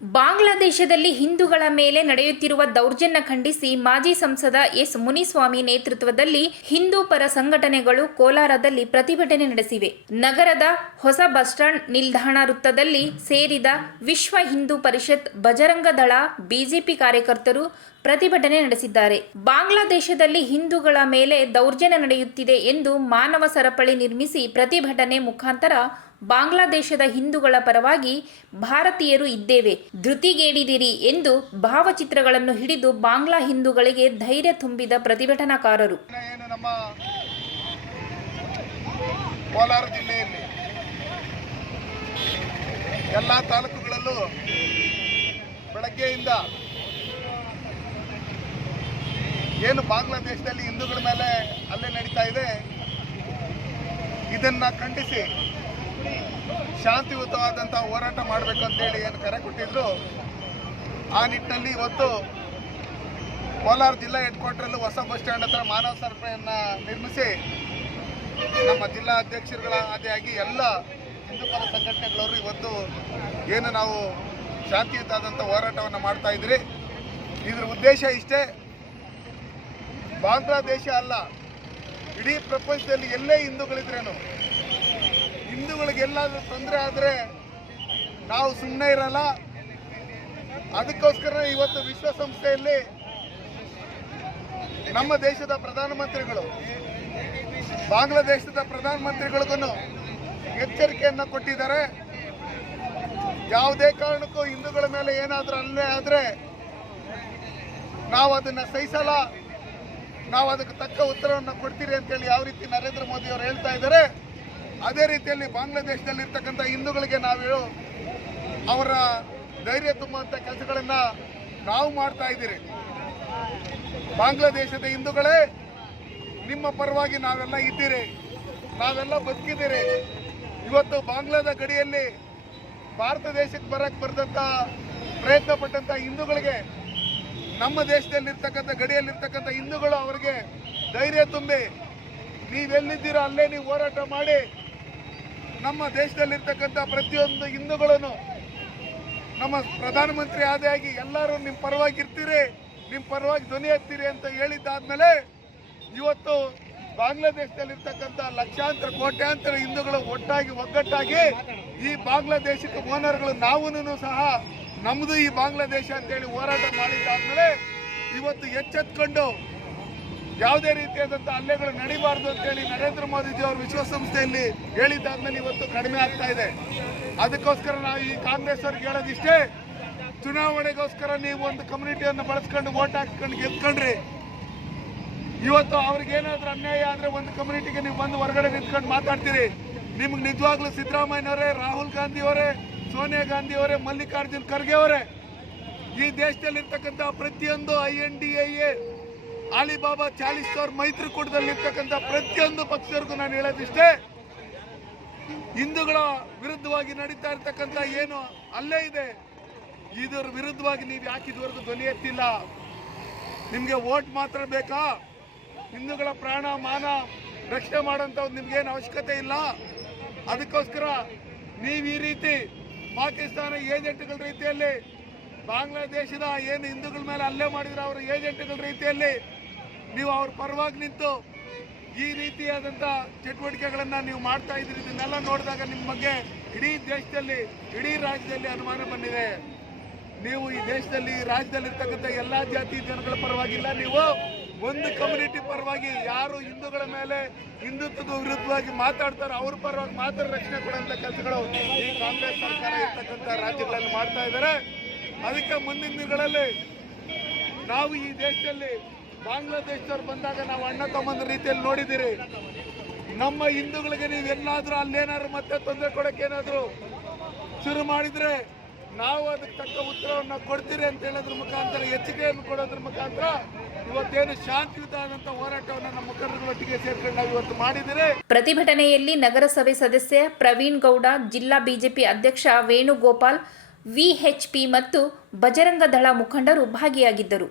ಬಾಂಗ್ಲಾದೇಶದಲ್ಲಿ ಹಿಂದೂಗಳ ಮೇಲೆ ನಡೆಯುತ್ತಿರುವ ದೌರ್ಜನ್ಯ ಖಂಡಿಸಿ ಮಾಜಿ ಸಂಸದ ಎಸ್ ಮುನಿಸ್ವಾಮಿ ನೇತೃತ್ವದಲ್ಲಿ ಹಿಂದೂ ಪರ ಸಂಘಟನೆಗಳು ಕೋಲಾರದಲ್ಲಿ ಪ್ರತಿಭಟನೆ ನಡೆಸಿವೆ. ನಗರದ ಹೊಸ ಬಸ್ ಸ್ಟ್ಯಾಂಡ್ ನಿಲ್ದಾಣ ವೃತ್ತದಲ್ಲಿ ಸೇರಿದ ವಿಶ್ವ ಹಿಂದೂ ಪರಿಷತ್ ಬಜರಂಗ ದಳ ಬಿಜೆಪಿ ಕಾರ್ಯಕರ್ತರು ಪ್ರತಿಭಟನೆ ನಡೆಸಿದ್ದಾರೆ. ಬಾಂಗ್ಲಾದೇಶದಲ್ಲಿ ಹಿಂದೂಗಳ ಮೇಲೆ ದೌರ್ಜನ್ಯ ನಡೆಯುತ್ತಿದೆ ಎಂದು ಮಾನವ ಸರಪಳಿ ನಿರ್ಮಿಸಿ ಪ್ರತಿಭಟನೆ ಮುಖಾಂತರ ಬಾಂಗ್ಲಾದೇಶದ ಹಿಂದೂಗಳ ಪರವಾಗಿ ಭಾರತೀಯರು ಇದ್ದೇವೆ. ಧೃತಿಗೇಡಿದಿರಿ ಎಂದು ಭಾವಚಿತ್ರಗಳನ್ನು ಹಿಡಿದು ಬಾಂಗ್ಲಾ ಹಿಂದೂಗಳಿಗೆ ಧೈರ್ಯ ತುಂಬಿದ ಪ್ರತಿಭಟನಾಕಾರರು. ಕೋಲಾರ ಜಿಲ್ಲೆಯಲ್ಲಿ ಎಲ್ಲ ತಾಲೂಕುಗಳಲ್ಲೂ ಬೆಳಗ್ಗೆಯಿಂದ ಏನು ಬಾಂಗ್ಲಾದೇಶದಲ್ಲಿ ಹಿಂದೂಗಳ ಮೇಲೆ ಹಲ್ಲೆ ನಡೀತಾ ಇದೆ, ಇದನ್ನ ಖಂಡಿಸಿ ಶಾಂತಿಯುತವಾದಂಥ ಹೋರಾಟ ಮಾಡಬೇಕು ಅಂತೇಳಿ ಏನು ಕರೆ ಕೊಟ್ಟಿದ್ರು, ಆ ನಿಟ್ಟಿನಲ್ಲಿ ಇವತ್ತು ಕೋಲಾರ ಜಿಲ್ಲಾ ಹೆಡ್ ಕ್ವಾರ್ಟರಲ್ಲೂ ಹೊಸ ಬಸ್ ಸ್ಟ್ಯಾಂಡ್ ಹತ್ರ ಮಾನವ ಸರಪಳಿಯನ್ನ ನಿರ್ಮಿಸಿ ನಮ್ಮ ಜಿಲ್ಲಾ ಅಧ್ಯಕ್ಷರುಗಳ ಆದಿಯಾಗಿ ಎಲ್ಲ ಹಿಂದೂಪರ ಸಂಘಟನೆಗಳವರು ಇವತ್ತು ಏನು ನಾವು ಶಾಂತಿಯುತವಾದಂಥ ಹೋರಾಟವನ್ನು ಮಾಡ್ತಾ ಇದ್ರಿ. ಇದ್ರ ಉದ್ದೇಶ ಇಷ್ಟೇ, ಬಾಂಗ್ಲಾದೇಶ ಅಲ್ಲ, ಇಡೀ ಪ್ರಪಂಚದಲ್ಲಿ ಎಲ್ಲೇ ಹಿಂದೂಗಳಿದ್ರೇನು ಹಿಂದೂಗಳಿಗೆ ಎಲ್ಲಾದ್ರೂ ತೊಂದರೆ ಆದರೆ ನಾವು ಸುಮ್ಮನೆ ಇರಲ್ಲ. ಅದಕ್ಕೋಸ್ಕರ ಇವತ್ತು ವಿಶ್ವಸಂಸ್ಥೆಯಲ್ಲಿ ನಮ್ಮ ದೇಶದ ಪ್ರಧಾನಮಂತ್ರಿಗಳು, ಬಾಂಗ್ಲಾದೇಶದ ಪ್ರಧಾನಮಂತ್ರಿಗಳಿಗೂ ಎಚ್ಚರಿಕೆಯನ್ನು ಕೊಟ್ಟಿದ್ದಾರೆ. ಯಾವುದೇ ಕಾರಣಕ್ಕೂ ಹಿಂದೂಗಳ ಮೇಲೆ ಏನಾದರೂ ಅನ್ಯಾಯ ಆದರೆ ನಾವು ಅದನ್ನು ಸಹಿಸಲ್ಲ. ನಾವು ಅದಕ್ಕೆ ತಕ್ಕ ಉತ್ತರವನ್ನು ಕೊಡ್ತೀರಿ ಅಂತೇಳಿ ಯಾವ ರೀತಿ ನರೇಂದ್ರ ಮೋದಿ ಅವರು ಹೇಳ್ತಾ ಇದ್ದಾರೆ. ಅದೇ ರೀತಿಯಲ್ಲಿ ಬಾಂಗ್ಲಾದೇಶದಲ್ಲಿ ಇರ್ತಕ್ಕಂಥ ಹಿಂದೂಗಳಿಗೆ ನಾವು ಅವರ ಧೈರ್ಯ ತುಂಬುವಂಥ ಕೆಲಸಗಳನ್ನು ನಾವು ಮಾಡ್ತಾ ಇದ್ದೀರಿ. ಬಾಂಗ್ಲಾದೇಶದ ಹಿಂದೂಗಳೇ, ನಿಮ್ಮ ಪರವಾಗಿ ನಾವೆಲ್ಲ ಇದ್ದೀರಿ. ನಾವೆಲ್ಲ ಬದುಕಿದ್ದೀರಿ. ಇವತ್ತು ಬಾಂಗ್ಲಾದ ಗಡಿಯಲ್ಲಿ ಭಾರತ ದೇಶಕ್ಕೆ ಬರಕ್ಕೆ ಬರೆದಂಥ ಪ್ರಯತ್ನ ಪಟ್ಟಂಥ ಹಿಂದೂಗಳಿಗೆ, ನಮ್ಮ ದೇಶದಲ್ಲಿರ್ತಕ್ಕಂಥ ಗಡಿಯಲ್ಲಿರ್ತಕ್ಕಂಥ ಹಿಂದೂಗಳು ಅವರಿಗೆ ಧೈರ್ಯ ತುಂಬಿ, ನೀವೆಲ್ಲಿದ್ದೀರೋ ಅಲ್ಲೇ ನೀವು ಹೋರಾಟ ಮಾಡಿ ನಮ್ಮ ದೇಶದಲ್ಲಿರ್ತಕ್ಕಂಥ ಪ್ರತಿಯೊಂದು ಹಿಂದೂಗಳನ್ನು ನಮ್ಮ ಪ್ರಧಾನಮಂತ್ರಿ ಆದಿಯಾಗಿ ಎಲ್ಲರೂ ನಿಮ್ಮ ಪರವಾಗಿ ಇರ್ತೀರಿ, ನಿಮ್ಮ ಪರವಾಗಿ ಧ್ವನಿ ಎತ್ತೀರಿ ಅಂತ ಹೇಳಿದ್ದಾದ್ಮೇಲೆ ಇವತ್ತು ಬಾಂಗ್ಲಾದೇಶದಲ್ಲಿರ್ತಕ್ಕಂಥ ಲಕ್ಷಾಂತರ, ಕೋಟ್ಯಾಂತರ ಹಿಂದೂಗಳು ಒಟ್ಟಾಗಿ, ಒಗ್ಗಟ್ಟಾಗಿ ಈ ಬಾಂಗ್ಲಾದೇಶಕ್ಕೆ ಓನರ್ಗಳು ನಾವೂನು ಸಹ ನಮ್ಮದು ಈ ಬಾಂಗ್ಲಾದೇಶ ಅಂತೇಳಿ ಹೋರಾಟ ಮಾಡಿದ್ದಾದ್ಮೇಲೆ ಇವತ್ತು ಎಚ್ಚೆತ್ಕೊಂಡು ಯಾವುದೇ ರೀತಿಯಾದಂಥ ಹಲ್ಲೆಗಳು ನಡೀಬಾರ್ದು ಅಂತೇಳಿ ನರೇಂದ್ರ ಮೋದಿಜಿ ಅವರು ವಿಶ್ವಸಂಸ್ಥೆಯಲ್ಲಿ ಹೇಳಿದ್ದಾದ್ಮೇಲೆ ಇವತ್ತು ಕಡಿಮೆ ಆಗ್ತಾ ಇದೆ. ಅದಕ್ಕೋಸ್ಕರ ನಾವು ಈ ಕಾಂಗ್ರೆಸ್ ಅವ್ರಿಗೆ ಹೇಳೋದಿಷ್ಟೇ, ಚುನಾವಣೆಗೋಸ್ಕರ ನೀವು ಒಂದು ಕಮ್ಯುನಿಟಿಯನ್ನು ಬಳಸ್ಕೊಂಡು ವೋಟ್ ಹಾಕ್ಕೊಂಡು ಗೆದ್ಕೊಂಡ್ರಿ. ಇವತ್ತು ಅವ್ರಿಗೆ ಏನಾದ್ರೂ ಅನ್ಯಾಯ ಆದರೆ ಒಂದು ಕಮ್ಯುನಿಟಿಗೆ ನೀವು ಬಂದು ಹೊರಗಡೆ ನಿಂತ್ಕೊಂಡು ಮಾತಾಡ್ತೀರಿ. ನಿಮ್ಗೆ ನಿಜವಾಗ್ಲೂ ಸಿದ್ದರಾಮಯ್ಯನವರೇ, ರಾಹುಲ್ ಗಾಂಧಿ ಅವರೇ ಸೋನಿಯಾ ಗಾಂಧಿ ಅವರೇ ಮಲ್ಲಿಕಾರ್ಜುನ್ ಖರ್ಗೆ ಅವರೇ, ಈ ದೇಶದಲ್ಲಿರ್ತಕ್ಕಂಥ ಪ್ರತಿಯೊಂದು I N D I A Alibaba Chalisa ಅವ್ರ ಮೈತ್ರಿಕೂಟದಲ್ಲಿರ್ತಕ್ಕಂಥ ಪ್ರತಿಯೊಂದು ಪಕ್ಷದವ್ರಿಗೂ ನಾನು ಹೇಳೋದಿಷ್ಟೇ, ಹಿಂದೂಗಳ ವಿರುದ್ಧವಾಗಿ ನಡೀತಾ ಇರ್ತಕ್ಕಂಥ ಏನು ಅಲ್ಲೇ ಇದೆ, ಇದರ ವಿರುದ್ಧವಾಗಿ ನೀವು ಯಾಕೆ ಇದುವರೆಗೂ ಧ್ವನಿ ಎತ್ತಿಲ್ಲ? ನಿಮಗೆ ವೋಟ್ ಮಾತ್ರ ಬೇಕಾ? ಹಿಂದೂಗಳ ಪ್ರಾಣ, ಮಾನ ರಕ್ಷಣೆ ಮಾಡೋಂಥ ನಿಮ್ಗೇನು ಅವಶ್ಯಕತೆ ಇಲ್ಲ? ಅದಕ್ಕೋಸ್ಕರ ನೀವು ಈ ರೀತಿ ಪಾಕಿಸ್ತಾನ ಏಜೆಂಟ್ಗಳ ರೀತಿಯಲ್ಲಿ, ಬಾಂಗ್ಲಾದೇಶದ ಏನು ಹಿಂದೂಗಳ ಮೇಲೆ ಹಲ್ಲೆ ಮಾಡಿದ್ರೆ ಅವರ ಏಜೆಂಟ್ಗಳ ರೀತಿಯಲ್ಲಿ ನೀವು ಅವ್ರ ಪರವಾಗಿ ನಿಂತು ಈ ರೀತಿಯಾದಂಥ ಚಟುವಟಿಕೆಗಳನ್ನು ನೀವು ಮಾಡ್ತಾ ಇದ್ದೀರಿ, ಇದನ್ನೆಲ್ಲ ನೋಡಿದಾಗ ನಿಮ್ಮ ಬಗ್ಗೆ ಇಡೀ ದೇಶದಲ್ಲಿ, ಇಡೀ ರಾಜ್ಯದಲ್ಲಿ ಅನುಮಾನ ಬಂದಿದೆ. ನೀವು ಈ ದೇಶದಲ್ಲಿ ರಾಜ್ಯದಲ್ಲಿ ಇರ್ತಕ್ಕಂಥ ಎಲ್ಲ ಜಾತಿ ಜನಗಳ ಪರವಾಗಿಲ್ಲ. ನೀವು ಒಂದು ಕಮ್ಯುನಿಟಿ ಪರವಾಗಿ ಯಾರು ಹಿಂದೂಗಳ ಮೇಲೆ ಹಿಂದುತ್ವದ ವಿರುದ್ಧವಾಗಿ ಮಾತಾಡ್ತಾರೋ ಅವ್ರ ಪರವಾಗಿ ಮಾತ್ರ ರಕ್ಷಣೆ ಕೊಡುವಂಥ ಕೆಲಸಗಳು ಈ ಕಾಂಗ್ರೆಸ್ ಸರ್ಕಾರ ಇರ್ತಕ್ಕಂಥ ರಾಜ್ಯಗಳಲ್ಲಿ ಮಾಡ್ತಾ ಇದ್ದಾರೆ. ಅದಕ್ಕೆ ಮುಂದಿನ ದಿನಗಳಲ್ಲಿ ನಾವು ಈ ದೇಶದಲ್ಲಿ ಬಾಂಗ್ಲಾದೇಶದವ್ರು ಬಂದಾಗ ನಾವು ಅಣ್ಣ ತಮ್ಮಂದ ರೀತಿಯಲ್ಲಿ ನೋಡಿದ್ದೀರಿ. ನಮ್ಮ ಹಿಂದೂಗಳಿಗೆ ಎಲ್ಲಾದ್ರೂ ಅಲ್ಲೇನಾದ್ರು ಮತ್ತೆ ತೊಂದರೆ ಕೊಡಕ್ಕೆ ಏನಾದ್ರು ಶುರು ಮಾಡಿದ್ರೆ ನಾವು ಅದಕ್ಕೆ ತಕ್ಕ ಉತ್ತರವನ್ನು ಕೊಡ್ತೀರಿ ಅಂತ ಹೇಳೋದ್ರ ಮುಖಾಂತರ, ಎಚ್ಚರಿಕೆಯನ್ನು ಕೊಡೋದ್ರ ಮುಖಾಂತರ ಇವತ್ತೇನು ಶಾಂತಿಯುತ ಆದಂತ ಹೋರಾಟವನ್ನು ನಮ್ಮ ಮುಖಂಡರೊಟ್ಟಿಗೆ ಸೇರ್ಕೊಂಡು ನಾವು ಇವತ್ತು ಮಾಡಿದಿರಿ ಪ್ರತಿಭಟನೆಯಲ್ಲಿ ನಗರಸಭೆ ಸದಸ್ಯ ಪ್ರವೀಣ್ ಗೌಡ, ಜಿಲ್ಲಾ ಬಿಜೆಪಿ ಅಧ್ಯಕ್ಷ ವೇಣುಗೋಪಾಲ್, ವಿಎಚ್ಪಿ ಮತ್ತು ಬಜರಂಗ ದಳ ಮುಖಂಡರು ಭಾಗಿಯಾಗಿದ್ದರು.